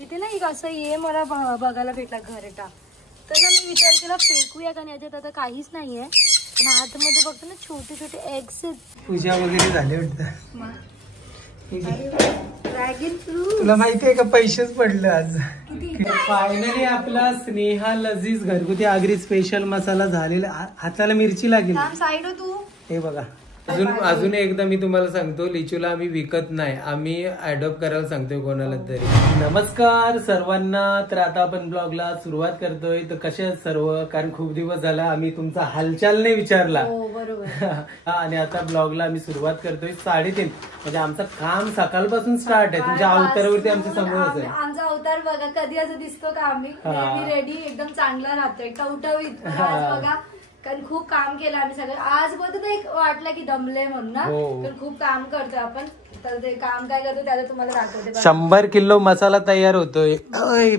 तिथे ना एक असं ये मला बघायला भेटला घरटा, तर ना मी विचार केला फेकूया का नाही, याच्यात आता काहीच नाहीये, पण आतमध्ये बघतो ना छोटे छोटे एग्स आहेत. पूजा वगैरे झाले वाटतं. ड्रॅगन फ्रूट तुला माहितीये का पैसेच पडले आज. फायनली आपला स्नेहा लजीज घरगुती आगरी स्पेशल मसाला झालेला. हाताला मिरची लागेल. साईड हो तू. हे बघा अजून एकदा मी तुम्हाला सांगतो, लिचूला आम्ही विकत नाही, आम्ही अडॉप्ट करायला सांगतोय कोणाला तरी. नमस्कार सर्वांना. तर आता आपण ब्लॉगला सुरुवात करतोय. तर कसे आहेत सर्व, कारण खूप दिवस झाला आम्ही तुमचा हालचाल नाही विचारला. आणि आता ब्लॉगला आम्ही सुरुवात करतोय 3:30, म्हणजे आमचं काम सकाळपासून स्टार्ट आहे. तुमच्या अवतारावरती आमच्या समोरच आहे. आमचा अवतार बघा कधी असं दिसतो का, आम्ही रेडी एकदम चांगला राहतोय टवटवीत. बघा कारण खूप काम केलं आम्ही सगळं. आज बोलतो एक वाटलं की दमले म्हणून ना, तर खूप काम करतोय आपण. तर ते काम काय करतो त्याला तुम्हाला दाखवते. 100 किलो मसाला तयार होतोय.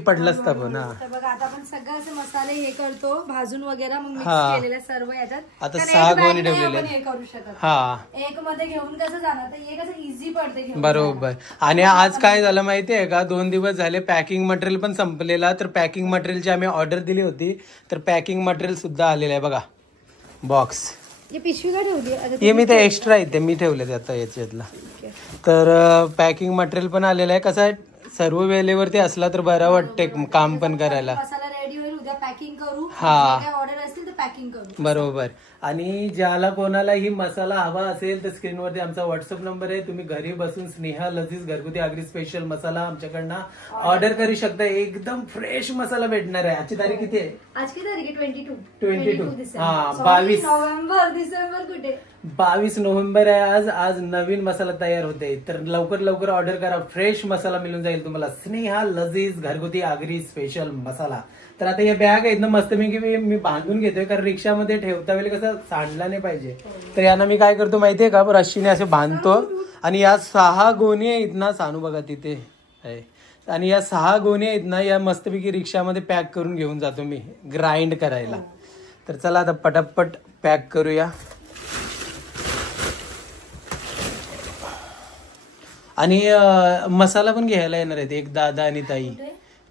पडलाच तर बघा आता आपण सगळे असे मसाले हे करतो भाजून वगैरे, मग मिक्स केलेले सर्व येतात. आता 6 गोणी ठेवलेले हे करू शकत. हा एक मध्ये घेऊन कसं जाणार, तर हे कसं इझी पडते घेऊन. बरोबर. आणि आज काय झालं माहितीये का, 2 दिवस झाले पॅकिंग मटेरियल पण संपलेला. तर पॅकिंग मटेरियलची आम्ही ऑर्डर दिली होती, तर पॅकिंग मटेरियल सुद्धा आलेलं आहे. बघा बॉक्स, पिशवी का ठेवली हे मी ते एक्स्ट्रा येते मी ठेवले ते आता याच्यातला. तर पॅकिंग मटेरियल पण आलेलं आहे. कसं आहे सर्व वेळेवरती असला तर बरं वाटते काम पण करायला. मसाला रेडी होईल, उद्या पॅकिंग करू. हा ऑर्डर असतील तर पॅकिंग करू. बरोबर. आणि ज्याला कोणालाही मसाला हवा असेल तर स्क्रीनवरती आमचा व्हॉट्सअप नंबर आहे. तुम्ही घरी बसून स्नेहा लजीज घरगुती आगरी स्पेशल मसाला आमच्याकडनं ऑर्डर करू शकता. एकदम फ्रेश मसाला भेटणार आहे. आजची तारीख किती आहे? आजची तारीख 22. हा 22 नोव्हेंबर. डिसेंबर कुठे? 22 नोव्हेंबर आहे आज नवीन मसाला तयार होते. तर लवकर ऑर्डर करा. फ्रेश मसाला मिळून जाईल तुम्हाला. स्नेहा लजीज घरगुती आगरी स्पेशल मसाला. तर आता हे बॅग आहेत ना मस्तपैकी मी बांधून घेतोय, कारण रिक्षामध्ये ठेवता वेळी कसं सांडला नाही पाहिजे. तर यांना मी काय करतो माहितीये का, रश्शीने असे बांधतो. आणि या 6 गोणी आहेत ना, सानू बघा तिथे आहे, आणि या 6 गोणी आहेत ना, या मस्तपैकी रिक्षामध्ये पॅक करून घेऊन जातो मी ग्राइंड करायला. तर चला आता पटापट पॅक करूया. आणि मसाला पण घ्यायला येणार आहेत एक दादा आणि ताई.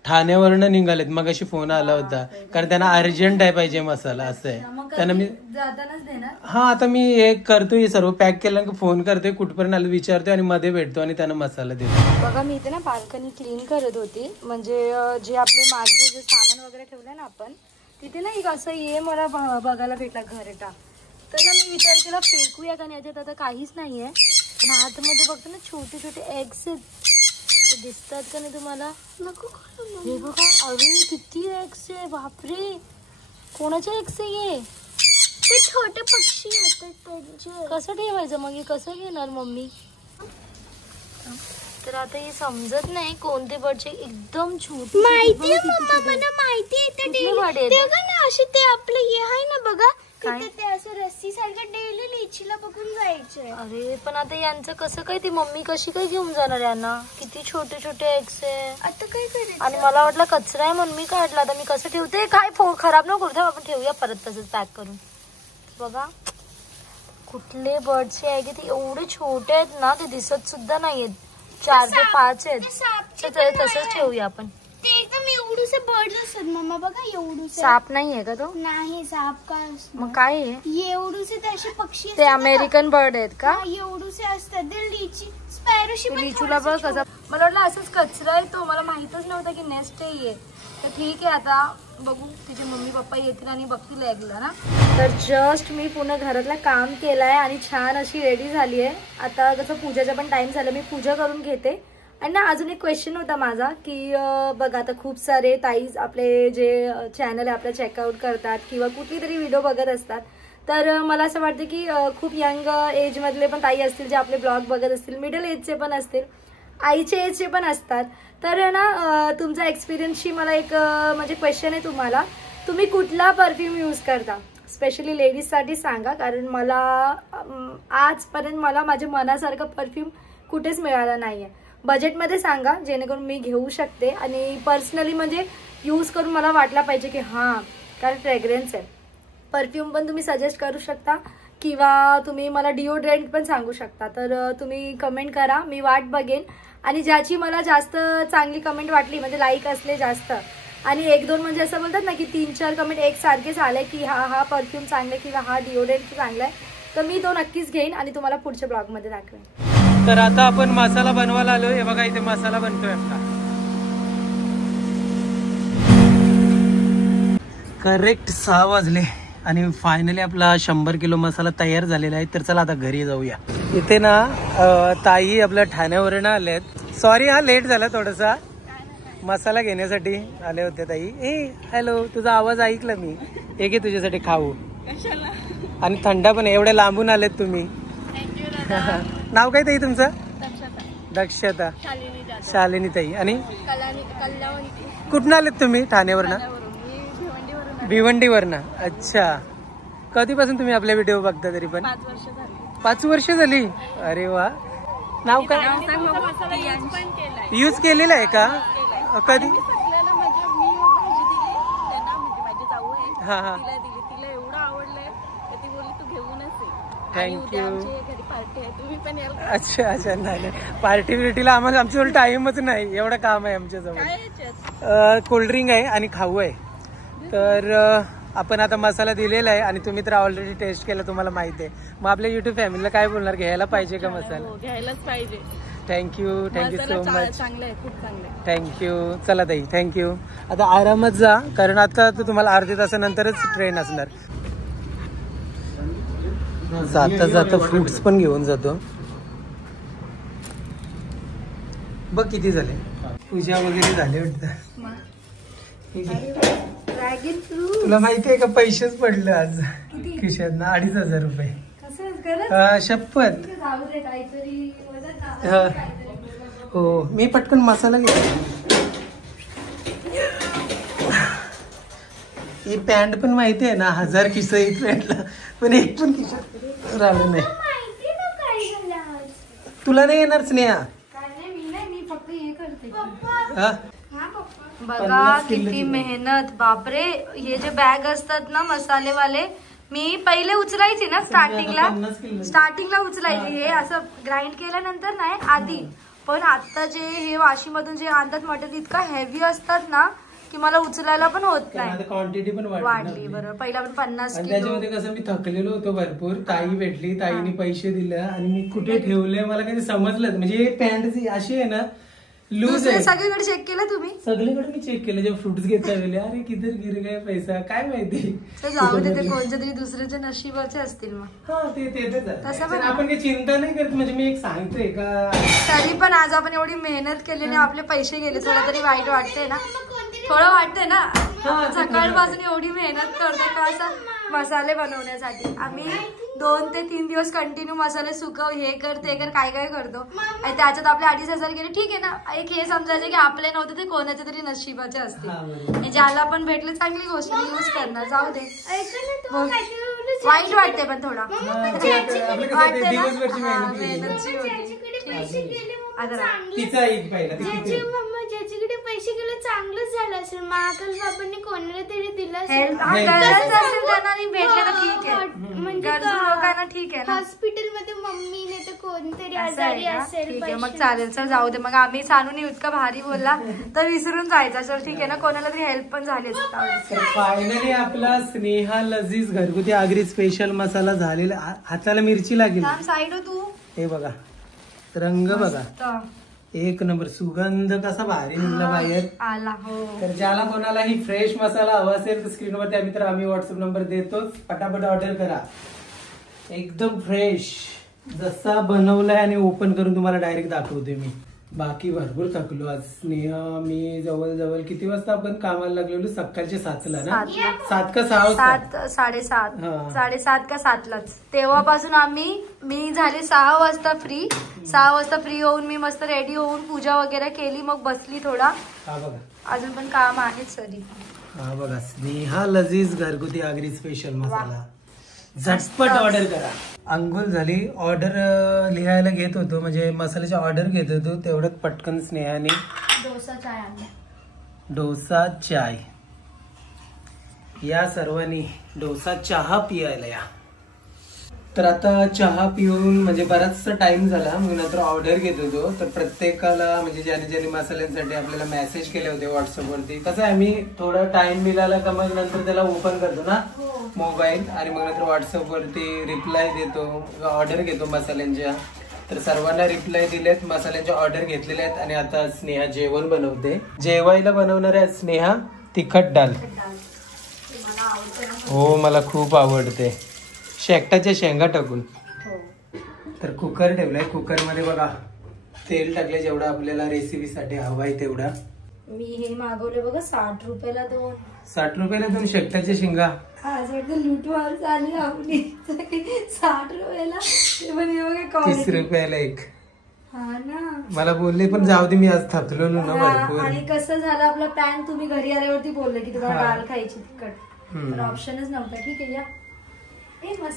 ठाण्यावरनं निघालेत, मग अशी फोन आला होता, कारण त्यांना अर्जंट आहे पाहिजे मसाला. असं आहे त्यांना मी हा आता मी हे करतोय सर्व पॅक केलं की फोन करतोय, कुठपर्यंत आलं विचारतोय आणि मध्ये भेटतो आणि त्यांना मसाला देतो. बघा मी इथे ना बाल्कनी क्लीन करत होती, म्हणजे जे आपले मागे जे सामान वगैरे ठेवलंय ना आपण, तिथे ना एक असं ये मला बघायला भेटला घरटा. तर ना मी विचार केला फेकूया का नाही, याच्यात आता काहीच नाहीये, पण आतमध्ये बघतो ना छोटे छोटे एग्स दिसतात का नाही तुम्हाला? नको हे बघा, अरे किती एग्स आहे, बापरे कोणाचे एग्स आहे? ते छोटे पक्षी येतात त्यांचे. कसं ठेवायचं मग, हे कसं घेणार मम्मी? तर आता हे समजत नाही कोणते बर्डचे एकदम छोटे. माहितीये मम्मा, मला माहितीये ते ना असे ते आपलं हे आहे ना बघा, ते असं रस्सी सारखं डेली लिचीला बघून जायचंय. अरे पण आता यांचं कसं काय, ती मम्मी कशी काय घेऊन जाणार यांना? किती छोटे छोटे एग्स आहे. आता काय करायचं? आणि मला वाटलं कचरा आहे म्हणून मी काढला. आता मी कसं ठेवते, काय खराब नको करू, आपण ठेवूया परत तसंच पॅक करून. बघा कुठले बर्डचे आहे की ते एवढे छोटे आहेत ना, ते दिसत सुद्धा नाहीयेत. 4 ते 5 आहेत. तसंच ठेवूया आपण. ते एकदम एवढूसे बर्ड असतात मम्मा, बघा एवढूसे. साप नाहीये का तो? नाही साप का, मग काय आहे? एवढूसे तसे पक्षी ते अमेरिकन बर्ड आहेत का? एवढूसे असतात ते लिची स्पॅरोशी. लिचूला बघ कसं, मला वाटलं असंच कचरा आहे तो, मला माहितच नव्हता की नेस्ट आहे. तर ठीक आहे, आता बघू तिचे मम्मी पप्पा येतील आणि बघतील ऐकलं ना. तर जस्ट मी पूर्ण घरातलं काम केलंय आणि छान अशी रेडी झाली आहे. आता कसं पूजाचा पण टाइम झाला, मी पूजा करून घेते. आणि ना अजून एक क्वेश्चन होता माझा की बघा आता खूप सारे ताईज आपले जे चॅनल आहे आपलं चेकआउट करतात किंवा कुठली तरी व्हिडिओ बघत असतात. तर मला असं वाटतं की खूप यंग एजमधले पण ताई असतील जे आपले ब्लॉग बघत असतील, मिडल एजचे पण असतील, आईचे एजचे पण असतात. तर ना तुमचा एक्सपिरियन्सची मला एक म्हणजे क्वेश्चन आहे तुम्हाला, तुम्ही कुठला परफ्यूम यूज करता? स्पेशली लेडीजसाठी सांगा, कारण मला आजपर्यंत मला माझ्या मनासारखं परफ्यूम कुठेच मिळाला नाही आहे. बजेटमध्ये सांगा जेणेकरून मी घेऊ शकते आणि पर्सनली म्हणजे यूज करून मला वाटला पाहिजे की हां, कारण फ्रेग्रन्स आहे. परफ्यूम पण तुम्ही सजेस्ट करू शकता किंवा तुम्ही मला डिओड्रंट पण सांगू शकता. तर तुम्ही कमेंट करा, मी वाट बघेन. आणि ज्याची मला जास्त चांगली कमेंट वाटली म्हणजे लाईक असले जास्त आणि 1-2 म्हणजे असं बोलतात ना की 3-4 कमेंट एकसारखेच आले की हा परफ्यूम चांगला आहे किंवा हा डिओड्रंट चांगला आहे, तर मी तो नक्कीच घेईन आणि तुम्हाला पुढच्या ब्लॉगमध्ये दाखवेन. तर आता आपण मसाला बनवायला आलो. हे बघा इथे मसाला बनतोय आपला. करेक्ट 6 वाजले आणि फायनली आपला 100 किलो मसाला तयार झालेला आहे. तर चला आता घरी जाऊया. इथे ना ताई आपल्या ठाण्यावरून आलेत. सॉरी हा लेट झाला थोडासा. मसाला घेण्यासाठी आले होते ताई. हॅलो, तुझा आवाज ऐकला मी. एक आहे तुझ्यासाठी खाऊ आणि थंडा पण आहे. एवढ्या लांबून आलेत तुम्ही. नाव काय ताई तुमचं? दक्षता. शालिनी ताई. आणि कुठून आलेत तुम्ही? ठाण्यावरनं? भिवंडीवरनं. अच्छा. कधीपासून तुम्ही आपले व्हिडिओ बघता? तरी पण 5 वर्ष झाली. अरे वा. नाव काय? यूज केलेलं आहे का? कधी? हा हा. थँक्यू. अच्छा अच्छा. नाही पार्टी बिर्टीला आम्हाला आमच्याजवळ टाइमच नाही. एवढं काम आहे आमच्याजवळ. कोल्ड्रिंक आहे आणि खाऊ आहे. तर आपण आता मसाला दिलेला आहे आणि तुम्ही तर ऑलरेडी टेस्ट केला, तुम्हाला माहिती आहे. मग आपल्या युट्यूब फॅमिलीला काय बोलणार? घ्यायला पाहिजे का मसाला? घ्यायलाच पाहिजे. Thank you so much. चांगलं आहे, खूप चांगलं आहे. थँक्यू. चला ताई थँक्यू. आता आरामात जा कारण आता तुम्हाला अर्ध्या तासानंतरच ट्रेन असणार. जाता जाता फ्रुट्स पण घेऊन जातो. बघ किती झाले. पूजा वगैरे झाले वाटतं. तुला माहिती आहे का पैसेच पडले आज खिशात 2,500 रुपये. शपथ. हो मी पटकन मसाला घेतो. ही पॅन्ट पण माहिती आहे ना 1000 खिसा ही पॅन्टला, पण एक पण खिशात राहिलं नाही. तुला नाही येणार स्नेहा? बघा किती मेहनत. बापरे. हे जे बॅग असतात ना मसालेवाले, मी पहिले उचलायची ना स्टार्टिंगला उचलायची. हे असं ग्राइंड केल्यानंतर नाही आधी. पण आता जे हे वाशीमधून जे आणतात मटेरियल इतका हेवी असतात ना की मला उचलायला पण होत नाही. क्वांटिटी पण वाढली. बरोबर. पहिला पण 50 किलो. त्याच्यामध्ये कसं मी थकलेलो होतो भरपूर. ताई भेटली, ताईने पैसे दिले आणि मी कुठे ठेवले मला काही समजलं. म्हणजे पॅन्ट अशी आहे ना लूज आहे. सगळीकडे चेक केलं तुम्ही? सगळीकडे मी चेक केलं. जेव्हा फ्रुट्स घेता वेळेला अरे किधर गिर गया पैसा काय माहिती. जाऊ दे, ते कोणत्या तरी दुसऱ्याच्या नशिबाचे असतील. मग हा तसं पण आपण काही चिंता नाही करत. म्हणजे मी एक सांगतोय का तरी पण आज आपण एवढी मेहनत केली आणि आपले पैसे गेले, थोडं तरी वाईट वाटतंय ना. थोडं वाटतंय ना. सकाळपासून एवढी मेहनत करतो का असं मसाले बनवण्यासाठी. आम्ही 2 ते 3 दिवस कंटिन्यू मसाले सुकव, हे कर ते कर, काय काय करतो आणि त्याच्यात आपले 2,500 गेले. ठीक आहे ना. एक हे समजायचं की आपले नव्हते ते कोणाच्या तरी नशिबाचे असतील. ज्याला पण भेटले चांगली गोष्ट यूज करणार. जाऊ दे. वाईट वाटते पण थोडा वाटते ना. मेहनतची होती. ज्याच्याकडे पैसे गेले चांगलंच झालं असेल. महाकाल बाबांनी कोणाला तरी दिलं असेल. भेटले तर ठीक आहे. गरजू लोकांना ठीक आहे ना. हॉस्पिटलमध्ये मम्मीने तर कोणतरी आजारी असेल. ठीक आहे मग चालेल. चल जाऊ दे. मग आम्ही सांनून इतका भारी बोलला तर विसरून जायचा. चल ठीक आहे ना. कोणाला तरी हेल्प पण झाली. फायनली आपला स्नेहा लजीज घरगुती आगरी स्पेशल मसाला झालेला. हाताला मिरची लागेल. साईड तू हे बघा रंग बघा एक नंबर. सुगंध कसा भारी निघला बाहेर आला. हो. तर ज्याला कोणाला ही फ्रेश मसाला हवा असेल तर स्क्रीनवरती आम्ही व्हॉट्सअप नंबर देतोच. पटापट ऑर्डर करा. एकदम फ्रेश जसा बनवलाय आणि ओपन करून तुम्हाला डायरेक्ट दाखवते मी. बाकी भरपूर थकलो आज. स्नेहा मी जवळ किती वाजता आपण कामाला लागलेलो? सकाळचे 7ला ना. 7 का 6? 7:30 का 7लाच. तेव्हापासून मी झाले 6 वाजता फ्री. 6 वाजता फ्री होऊन मी मस्त रेडी होऊन पूजा वगैरे केली. मग बसली थोडा. हा बघा अजून पण काम आहेच सरी. हा बघा स्नेहा लजीज घरगुती आगरी स्पेशल मसाला. झटपट ऑर्डर करा. अंघोळ झाली. ऑर्डर लिहायला घेत होतो म्हणजे मसाल्याची ऑर्डर घेत होतो तेवढ्यात पटकन स्नेहाने डोसा चाय. या सर्वांनी डोसा चहा पियायला या. तर आता चहा पिऊन म्हणजे बराचसा टाइम झाला, मग नंतर ऑर्डर घेत होतो. तर प्रत्येकाला म्हणजे ज्याने ज्याने मसाल्यांसाठी आपल्याला मेसेज केले होते व्हॉट्सअपवरती, कसं आहे आम्ही थोडा टाइम मिळाला का मग नंतर त्याला ओपन करतो ना मोबाईल, आणि मग नंतर व्हॉट्सअपवरती रिप्लाय देतो, ऑर्डर घेतो मसाल्यांच्या. तर सर्वांना रिप्लाय दिलेत, मसाल्यांच्या ऑर्डर घेतलेल्या आहेत. आणि आता स्नेहा जेवण बनवते. जेवायला बनवणार आहे स्नेहा तिखट डाल. हो मला खूप आवडते, शेकटाच्या शेंगा टाकून. तर कुकर ठेवलाय, कुकर मध्ये बघा तेल टाकले जेवढा आपल्याला रेसिपीसाठी हवाय तेवढा. मी हे मागवले बघा 60 रुपयाला 2. 60 रुपयाला 2 शेकटाच्या शेंगा. आज वाटतं लूटवार झाली आपली. 60 रुपयाला ते पण हे बघा 30 रुपयाला 1. हा ना, मला बोलले पण जाऊ दे, मी आज थकलो ना हा, भरपूर. आणि कसं झालं आपला प्लॅन, तुम्ही घरी आल्यावरती बोलले की तुम्हाला डाळ खायची तिखट, तर ऑप्शनच नव्हता. ठीक आहे या.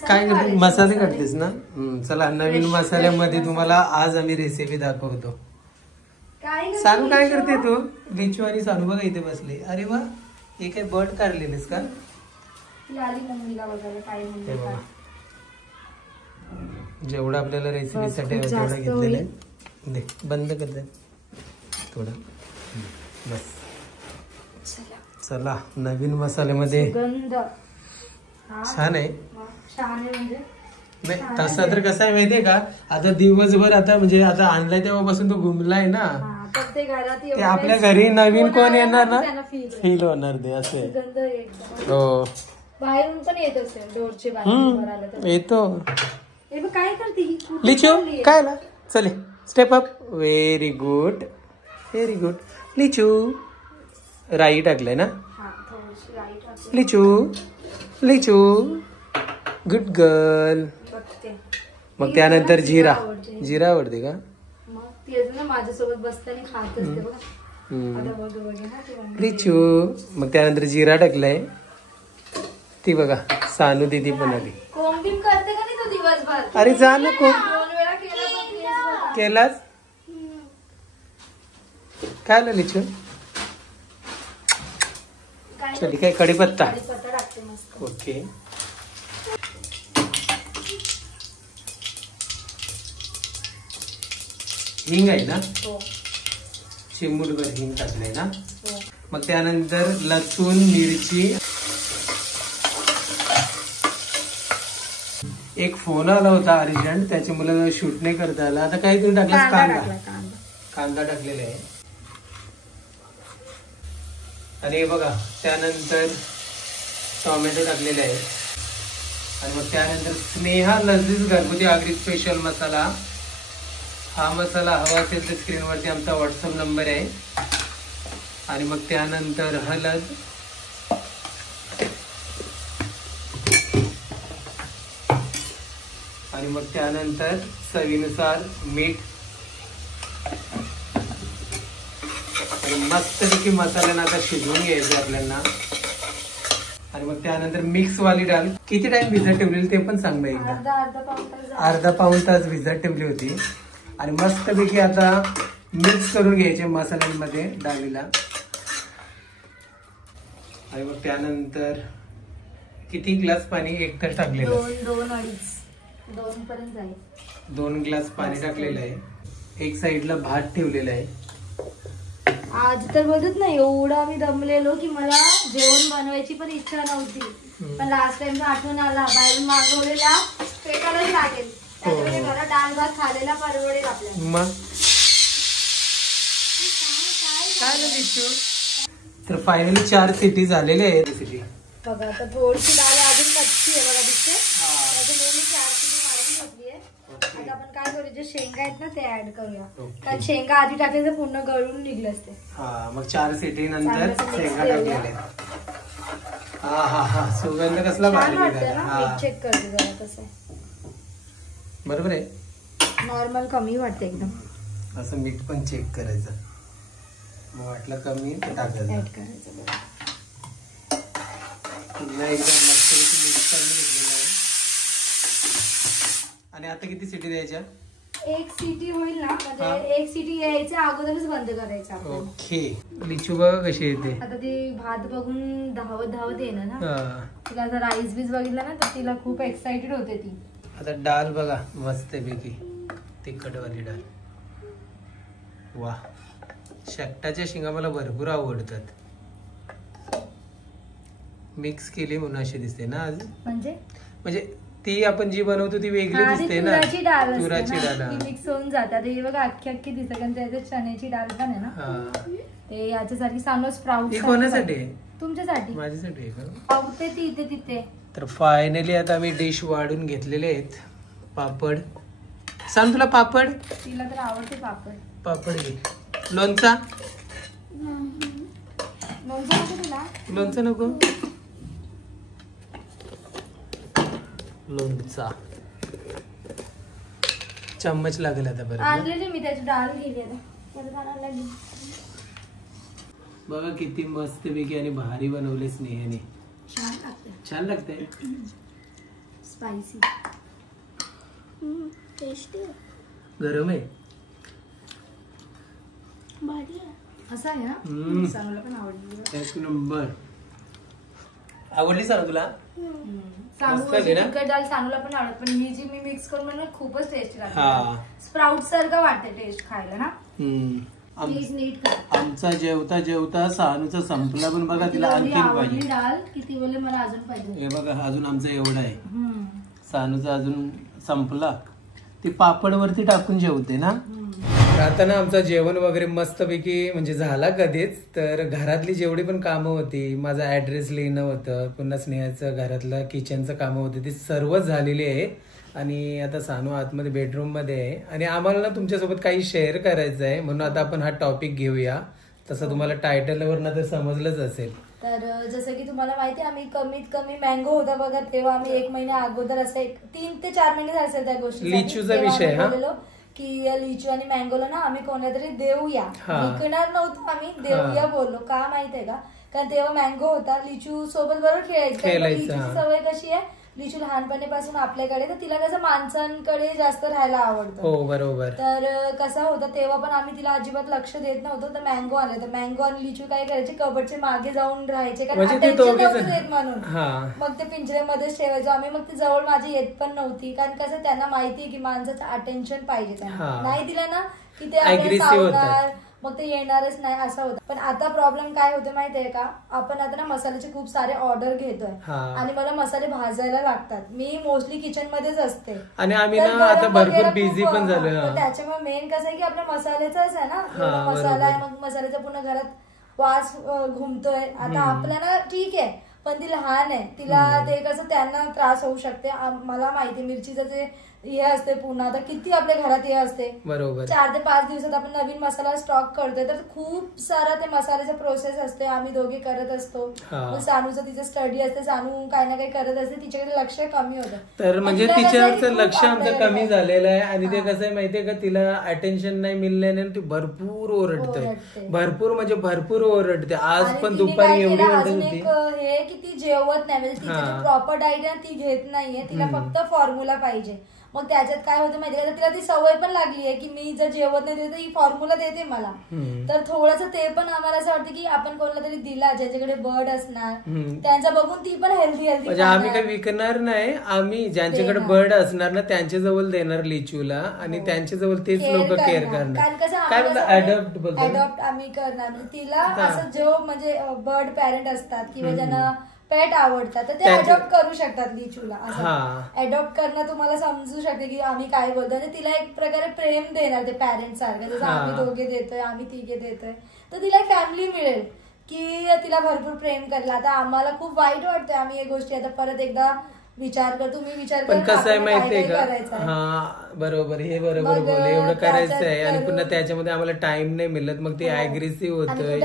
काय करते, मसाले करतेस ना. चला नवीन मसाल्यामध्ये तुम्हाला आज आम्ही रेसिपी दाखवतो. सानू काय करते तू? लिचू आणि सानू बघा इथे बसले. अरे वा, हे काय बर्ड काढलेलीस का? मम्मीला बघायला काय म्हणते का. जेवढं आपल्याला रेसिपीसाठी तेवढं घेतलेलं आहे. बंद कर दे थोडं, बस. चला नवीन मसाल्यामध्ये गंध छान आहे. छान आहे म्हणजे नाही तसं तर कसं आहे माहितीये का, आता दिवसभर आता म्हणजे आता आणलाय तेव्हापासून तो घुमलाय ना, ते आपल्या घरी नवीन कोण येणार ना फील होणार ते असे. हो बाहेरून पण येत असेल डोरचे बाहेर येतो. काय करते लिचू काय ना, चले step up. Very good very good. Litchi राई टाकलंय ना. Litchi litchi good girl. मग त्यानंतर जिरा. जिरा आवडते का? माझ्यासोबत बसताना खात असते बघा. लिचू. मग त्यानंतर जिरा टाकलाय. ती बघा सानू दीदी पण आली. कोंबीम करते का नाही तू दिवसभर? अरे जा ना, कोण 2 वेळा केलास? काय आलं लिचू? चल काय कढीपत्ता. ओके. हिंग आहे ना, चिमूटभर हिंग टाकलंय ना. मग त्यानंतर लसूण मिरची. एक फोन आला होता अर्जंट, त्याच्या मुलाला शूट नाही करता आला. आता काय तुम्ही टाकलास? कांदा टाकलेला आहे. आणि हे बघा त्यानंतर टोमॅटो टाकलेले आहे. आणि मग त्यानंतर स्नेहा लजीज घरगुती आगरी स्पेशल मसाला. हा मसाला हवा असेल तर स्क्रीनवरती आमचा व्हॉट्सअप नंबर आहे. आणि मग त्यानंतर हळद. आणि मग त्यानंतर चवीनुसार मीठ. आणि मस्तपैकी मसाल्यानं आता शिजवून घ्यायचं आपल्याला. आणि मग त्यानंतर मिक्स वाली डाळ. किती टाइम भिजत ठेवलेली ते पण सांग बाई एकदा. अर्धा पाऊण तास भिजत ठेवली होती. आणि मस्तपैकी आता मिक्स करून घ्यायचे मसाल्यांमध्ये डाळीला. आणि मग त्यानंतर किती ग्लास पाणी? 1 तर टाकलेलं. 2 पर्यंत जाईल. 2 ग्लास पाणी टाकलेलं आहे. एक साइडला भात ठेवलेला आहे. आज तर बोलत ना एवढा आम्ही दमलेलो की मला जेवण बनवायची पण इच्छा नव्हती. पण लास्ट टाइम आठवण आला, बाहेरून मागवलेला पेटायलाच लागेल. त्याच्यामुळे घरात डाळ भात खायला परवडेल आपल्याला. मग काय लिचू. तर फायनली 4 सिटी झालेले आहेत. बघा आता थोडीशी डाळ अजून कच्ची आहे बघा दिसते. त्याच्यामुळे मी 4 सिटी मारून घेतली आहे. आता आपण काय करू, जे शेंगा आहेत ना ते ऍड करूया. कारण शेंगा आधी टाकले तर पूर्ण गळून निघले असते. हा मग 4 सिटी नंतर शेंगा टाकलेले. हा हा हा सुगंध कसला भारी निघाला. चेक करते जरा कसं आहे. बरोबर आहे. नॉर्मल कमी वाटते एकदम. असं मीठ पण चेक करायचं. मग वाटलं कमी तर टाकायचं. ऍड करायचं बघा. पुन्हा एकदम मस्त मिक्स करून घेतलेलं आहे. आणि आता किती सिटी द्यायच्या? 1 सिटी होईल ना, म्हणजे 1 सिटी यायच्या अगोदरच बंद करायचं आपण. ओके. लिचू बघा कशी येते. आता ती भात बघून धावत येणार ना. तिला जर राईस बीस बघितला ना तर तिला खूप एक्साइटेड होते ती. आता डाळ बघा मस्तपैकी तिखटवाली डाळ. वा, शेकटाच्या शेंगा मला भरपूर आवडतात. मिक्स केली म्हणून अशी दिसते ना आज. म्हणजे ती आपण जी बनवतो ती वेगळी दिसते ना. तुराची डाळ मिक्स होऊन जातात. हे बघा अख्खी अख्खी दिसते कारण त्याच्यात चण्याची डाळ पण आहे ना. ते याच्यासाठी सांगू स्प्राउट. कोणासाठी? तुमच्यासाठी. माझ्यासाठी आहे का? पावते ती इथे तिथे. तर फायनली आता आम्ही डिश वाढून घेतलेले आहेत. पापड सांग, तुला पापड? तिला तर आवडते पापड. पापड घे. लोणचा? लोणचं नको तुला? लोणचं नको. लोणचा चम्मच लागेल आता बरं. आणलेली मी त्याची डाळ गेली आता. बघा किती मस्त पैकी आणि भारी बनवले स्नेहाने. छान लागते. स्पायसी. टेस्टी. गरम आहे. भारी आहे. असं आहे ना. सानूला पण आवडली. एक नंबर. आवडली सानू तुला? तिखट डाळ सानूला पण आवडत, पण ही जी मी मिक्स करून बनवली खूपच टेस्टी लागते. स्प्राउट सारखं वाटते टेस्ट खायला ना. प्लीज नीट कर. आमचा जेवता जेवता सानूचा संपला पण बघा तिला आणखी पाहिजे. डाळ किती बोलले मला अजून पाहिजे. हे बघा अजून आमचा एवढा आहे. सानूचा अजून संपला. ती पापड वरती टाकून जेवते ना. आता ना आमचं जेवण वगैरे मस्तपैकी म्हणजे झाला कधीच. तर घरातली जेवढी पण कामं होती, माझा ऍड्रेस लिहिणं होतं, पुन्हा स्नेहाचं घरातलं किचनचं कामं होती, ती सर्व झालेली आहे. आणि आता सानू आतमध्ये बेडरूम मध्ये आहे आणि आम्हाला ना तुमच्यासोबत काही शेअर करायचं आहे, म्हणून आता आपण हा टॉपिक घेऊया. तसं तुम्हाला टायटलवरनं तर समजलंच असेल. तर जसं की तुम्हाला माहिती आहे, आम्ही कमीत कमी मँगो होता बघा तेव्हा आम्ही 1 महिन्या अगोदर असं 3 ते 4 महिने असेल त्या गोष्टी. लिचूचा विषय हा की लिचू आणि मँगोला ना आम्ही कोणाला तरी देऊया. विकणार नव्हतं आम्ही, देऊया बोललो. का माहितीये का? कारण तेव्हा मँगो होता, लिचू सोबत बरोबर खेळायचं. लिचूची सवय कशी आहे, लिचू लहानपणीपासून आपल्याकडे, तर तिला कसं माणसांकडे जास्त राहायला आवडतं. हो बरोबर. तर कसा होता तेव्हा पण आम्ही तिला अजिबात लक्ष देत नव्हतो. तर मँगो आले, तर मँगो आणि लिचू काय करायचे, कबडचे मागे जाऊन राहायचे कारण अटेन्शन नव्हतं देत म्हणून. मग ते पिंजऱ्यामध्येच ठेवायचो आम्ही. मग ती जवळ माझी येत पण नव्हती कारण कसं त्यांना माहितीये की माणसाचं अटेन्शन पाहिजे. त्यांना नाही दिलं ना की ते आपल्याला सावणार, मग ते येणारच नाही असं होतं. पण आता प्रॉब्लेम काय होतो माहितीये का, आपण आता ना मसाल्याचे खूप सारे ऑर्डर घेतोय आणि मला मसाले भाजायला लागतात. मी मोस्टली किचन मध्येच असते आणि आम्ही ना आता भरपूर बिझी पण झालोय. त्याच्यामुळे मेन कसं आहे की आपल्या मसाल्याचाच आहे ना, मसाला आहे, मग मसाल्याचा पुन्हा घरात वास घुमतोय. आता आपल्याला ठीक आहे पण ती लहान आहे, तिला ते कसं त्यांना त्रास होऊ शकते. मला माहिती मिरचीचं जे हे असते पुन्हा, आता किती आपल्या घरात हे असते बरोबर. 4 ते 5 दिवसात आपण नवीन मसाला स्टॉक करतोय, तर खूप सारा ते मसाल्याचा प्रोसेस असते. आम्ही दोघे करत असतो. सानूचं तिचं स्टडी असते, सानू काही ना काही करत असते, तिच्याकडे लक्ष कमी होतं. तर म्हणजे तिच्यावरचं लक्ष आमचं कमी झालेलं आहे. आणि ते कसं आहे माहितीये का, तिला अटेन्शन नाही मिळल्याने ती भरपूर ओरडते. भरपूर म्हणजे भरपूर ओरडते. आज पण दुपारी एवढी ओरडत होती हे की ती जेवत नाही, म्हणजे तिची प्रॉपर डाएट आहे ती घेत नाहीये. तिला फक्त फॉर्म्युला पाहिजे. मग त्याच्यात काय होतं माहितीये का, तिला ती सवय पण लागली आहे की मी जर जेवत नाही तर ही फॉर्म्युला देते मला. तर थोडंसं ते पण आम्हाला असं वाटतं की आपण कोणाला तरी दिला ज्याच्याकडे बर्ड असणार, त्यांचा बघून ती पण हेल्दी म्हणजे आम्ही काही विकणार नाही. आम्ही ज्यांच्याकडे बर्ड असणार ना त्यांच्या जवळ देणार लिचूला आणि त्यांच्या जवळ तेच लोक केअर करणार. काय म्हणतात, अडॉप्ट आम्ही करणार. म्हणजे तिला असं जो म्हणजे बर्ड पॅरेंट असतात किंवा ज्यांना पेट आवडतात तर ते अडॉप्ट करू शकतात लिचूला. असं अडॉप्ट करणं तुम्हाला समजू शकते की आम्ही काय बोलतो. आणि तिला एक प्रकारे प्रेम देणार ते पॅरेंट सारखं, जसं आम्ही दोघे देतोय, आम्ही तिघे देतोय, तर तिला फॅमिली मिळेल की तिला भरपूर प्रेम करला. आता आम्हाला खूप वाईट वाटतंय. आम्ही या गोष्टी आता परत एकदा विचार कर, तुम्ही विचार पण कसं आहे माहितीये का, बरोबर, हे बरोबर बोल, एवढं करायचं आहे आणि पुन्हा त्याच्यामध्ये आम्हाला टाइम नाही मिळत, मग ते अग्रेसिव्ह होतोय,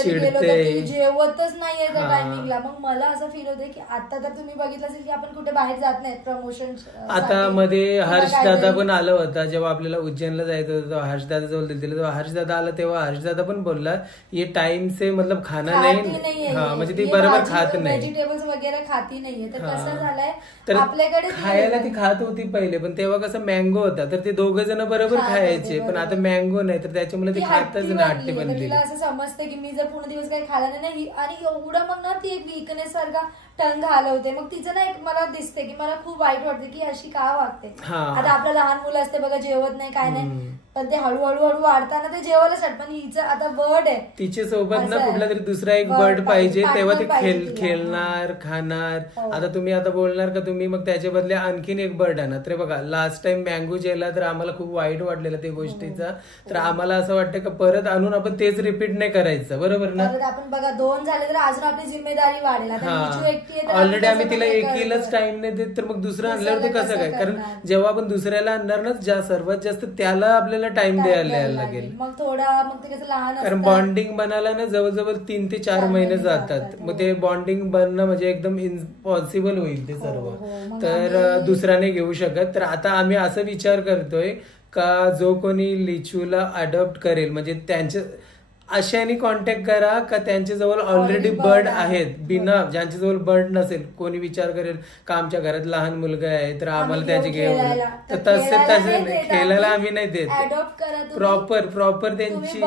चिडते, जेवतच नाहीये त्या टायमिंगला. मग मला असं फील होतंय की आता तर तुम्ही बघितलं असेल की आपण कुठे बाहेर जात नाही प्रमोशन. आता मध्ये हर्षदादा पण आला होता, जेव्हा आपल्याला उज्जैनला जायचं होतं तेव्हा हर्षदादा जवळ दिलं, तेव्हा हर्षदादा आला तेव्हा हर्षदादा पण बोलला ये टाइम से मतलब खाना नाही, म्हणजे ती बरोबर खात नाही, व्हेजिटेबल्स वगैरे खाती नाहीये. तर कसं झालंय आहे. तर आपल्याकडे खायला ती खात होती पहिले, पण तेव्हा कसं मँगो होता तर ते दोघं जण बरोबर खायचे, पण आता मँगो नाही तर त्याच्यामुळे ती खातच नाही, हट्टी बनली. तिला असं समजतं की मी जर पूर्ण दिवस काही खायला नाही, आणि एवढं मग ना ती एक वीकनेस सारखा टंग घालवते. मग तिचं ना एक मला दिसते की मला खूप वाईट वाटते की अशी का वागते. आता आपलं लहान मुलं असते बघा, जेवत नाही काय नाही, पण ते हळूहळू वाढताना ते जेवायला स्टार्ट. पण हिचं आता बर्ड आहे, तिच्या सोबत ना कुठला तरी दुसरा एक बर्ड पाहिजे, तेव्हा ते खेळणार खाणार. आता तुम्ही आता बोलणार का तुम्ही मग त्याच्या बदले आणखीन एक बर्ड आणा. तर बघा लास्ट टाइम मँगो जेला तर आम्हाला खूप वाईट वाटलेलं त्या गोष्टीचा. तर आम्हाला असं वाटतं का परत आणून आपण तेच रिपीट नाही करायचं, बरोबर ना. आपण बघा 2 झाले तर अजून आपली जिम्मेदारी वाढेल. ऑलरेडी आम्ही तिला एकीलाच टाइम नाही देत, तर मग दुसरं आणल्यावर ते कसं काय. कारण जेव्हा आपण दुसऱ्याला आणणार ना सर्वात जास्त त्याला आपल्याला टाइम द्यायला लागेल. मग थोडा मग ते कसं लहान, कारण बॉन्डिंग बनायला ना जवळजवळ 3 ते 4 महिने जातात. मग ते बॉन्डिंग बनणं म्हणजे एकदम इम्पॉसिबल होईल ते सर्व. तर दुसऱ्याने घेऊ शकत. तर आता आम्ही असं विचार करतोय का जो कोणी लिचूला अडॉप्ट करेल म्हणजे त्यांच्या अशाने कॉन्टॅक्ट करा का त्यांच्याजवळ ऑलरेडी बर्ड आहेत, बिना ज्यांच्याजवळ बर्ड नसेल. कोणी विचार करेल का आमच्या घरात लहान मुलगा आहे तर आम्हाला त्याचे घेऊन, तर तसे खेळायला आम्ही नाही देत. प्रॉपर त्यांची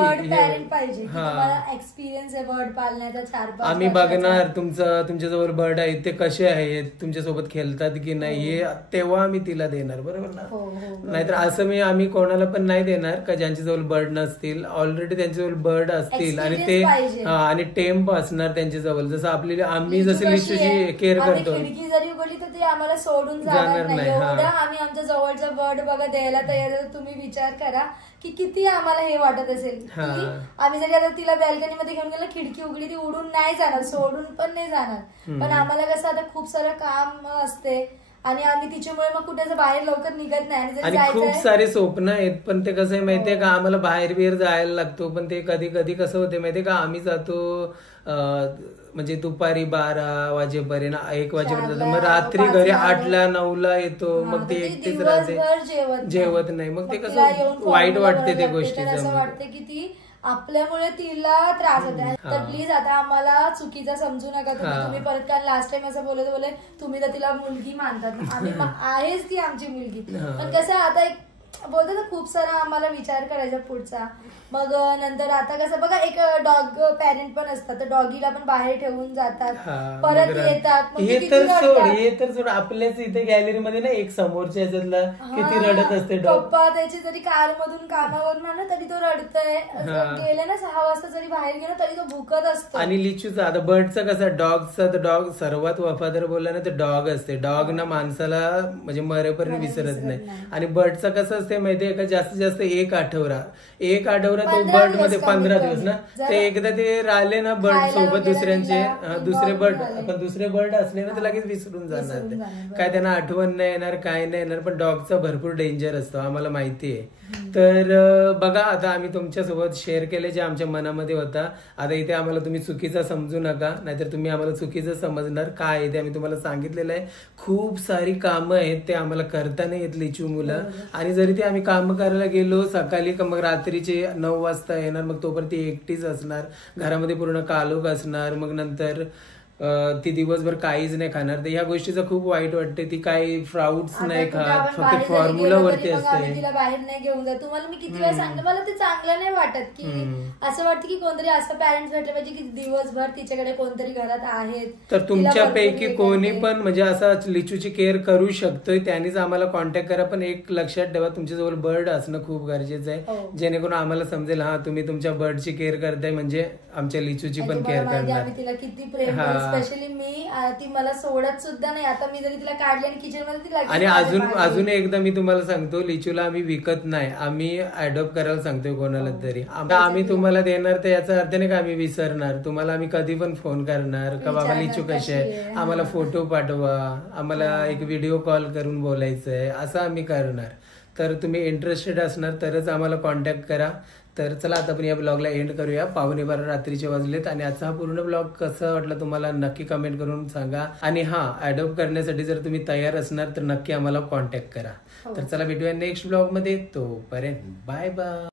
एक्सपिरियन्स आहे बर्ड पाळण्याचा 4-5 आम्ही बघणार तुमच्याजवळ बर्ड आहेत ते कसे आहेत, तुमच्यासोबत खेळतात की नाही, हे तेव्हा आम्ही तिला देणार, बरोबर ना. नाहीतर असं आम्ही कोणाला पण नाही देणार का ज्यांच्याजवळ बर्ड नसतील, ऑलरेडी त्यांच्याजवळ बर्ड असतील आणि ते आणि टेम्प असणार त्यांच्या जवळ. जसं आम्ही जसं लिचूची केअर करतो, खिडकी जरी उघडली तर ते आम्हाला सोडून जाणार नाही. एवढं आम्ही आमच्या जवळचा बर्ड बघा द्यायला तयार. तुम्ही विचार करा की किती आम्हाला हे वाटत असेल की आम्ही जरी आता तिला बॅल्कनी मध्ये घेऊन गेलो, खिडकी उघडली ती उडून नाही जाणार, सोडून पण नाही जाणार. पण आम्हाला कसं आता खूप सारं काम असते आणि आम्ही तिच्यामुळे मग कुठे बाहेर लवकर निघत नाही. आणि खूप सारे स्वप्न आहेत, पण ते कसं आहे माहितीये का आम्हाला बाहेर जायला लागतो. पण ते कधी कधी कसं होते माहितीये का आम्ही जातो म्हणजे दुपारी 12 वाजेपर्यंत 1 वाजेपर्यंत, मग रात्री घरी 8-9 येतो. मग ते एकटीच राहते, जेवत नाही. मग ते कसं वाईट वाटते त्या गोष्टीचं. असं वाटतं की ती आपल्यामुळे तिला त्रास होते. तर प्लीज आता आम्हाला चुकीचा समजू नका तुम्ही परत. कारण लास्ट टाइम असं बोले तुम्ही तर तिला मुलगी मानतात, आम्ही आहेच ती आमची मुलगी. पण कसं आता एक बोलतो ना खूप सारा आम्हाला विचार करायचा पुढचा. मग नंतर आता कसं बघा एक डॉग पॅरेंट पण असतात, तर डॉगीला पण बाहेर ठेवून जातात, परत येतात. हे तर सोड आपल्याच इथे गॅलरीमध्ये ना एक समोरच्या याच्यातला किती रडत असते पप्पा. त्याची जरी कार मधून कामावरून ना तरी तो रडतोय, गेले ना 6 वाजता जरी बाहेर गेलो तरी तो भूकत असतो. आणि लिचूचा आता बर्डचा कसा, डॉगचा तर डॉग सर्वात वफादार बोलला ना तर डॉग असते. डॉग ना माणसाला म्हणजे मरेपर्यंत विसरत नाही. आणि बर्डचा कसं असते माहितीये का जास्तीत जास्त 1 आठवडा तो बर्ड मध्ये 15 दिवस ना, ते एकदा ते राहिले ना बर्ड सोबत दुसरे बर्ड असले ना तर लगेच विसरून जाणार ते. काय त्यांना आठवण नाही येणार, काय नाही येणार. पण डॉगचा भरपूर डेंजर असतो, आम्हाला माहिती आहे. तर बघा आता आम्ही तुमच्यासोबत शेअर केले जे आमच्या मनामध्ये होता. आता इथे आम्हाला तुम्ही चुकीचा समजू नका, नाहीतर तुम्ही आम्हाला चुकीचं समजणार. काय आहे ते आम्ही तुम्हाला सांगितलेलं आहे. खूप सारी कामं आहेत ते आम्हाला करता नाही येत लिचू मुलं. आणि जरी ते आम्ही कामं करायला गेलो सकाळी का मग रात्रीचे 9 वाजता येणार, मग तोपर्यंत ती एकटीच असणार, घरामध्ये पूर्ण कालोख असणार. मग नंतर ती दिवसभर काहीच नाही खाणार. तर ह्या गोष्टीचं खूप वाईट वाटते. ती काही फ्राऊट्स नाही खात, फक्त फॉर्म्युला वरती असते. तिला बाहेर नाही घेऊन जात. तुम्हाला मी किती वेळा सांगते, मला ते चांगलं नाही वाटत की असं वाटतं की कोणतरी असं पॅरेंट्स भेटलं पाहिजे की दिवसभर तिच्याकडे कोणतरी घरात आहेत. तर तुमच्यापैकी कोणी पण म्हणजे असं लिचूची केअर करू शकतोय त्यांनीच आम्हाला कॉन्टॅक्ट करा. पण एक लक्षात ठेवा तुमच्याजवळ बर्ड असणं खूप गरजेचं आहे, जेणेकरून आम्हाला समजेल हा तुम्ही तुमच्या बर्डची केअर करताय म्हणजे आमच्या लिचूची पण केअर करणार. तिला किती प्रेम, स्पेशली मी, ती मला सोडत सुद्धा नाही. आता मी जरी तिला काढले आणि किचन मध्ये तिला. आणि अजून एकदा मी तुम्हाला सांगतो, लिचूला आम्ही विकत नाही, आम्ही अडॉप्ट करायला सांगतोय कोणाला तरी. आम्ही तुम्हाला देणार तर याचा अर्थ नाही का आम्ही विसरणार. तुम्हाला आम्ही कधी पण फोन करणार का बाबा लिचू कशी आहे, आम्हाला फोटो पाठवा, आम्हाला एक व्हिडिओ कॉल करून बोलायचंय, असं आम्ही करणार. तर तुम्ही इंटरेस्टेड असणार तरच आम्हाला कॉन्टॅक्ट करा. तर चला आता आपण या ब्लॉगला एंड करूया. 12:15 रात्रीचे वाजलेत. आणि आजचा हा पूर्ण ब्लॉग कसा वाटला तुम्हाला नक्की कमेंट करून सांगा. आणि अडॉप्ट करण्यासाठी जर तुम्ही तयार असणार तर नक्की आम्हाला कॉन्टॅक्ट करा. तर चला भेटूया नेक्स्ट ब्लॉग मध्ये. तोपर्यंत बाय बाय.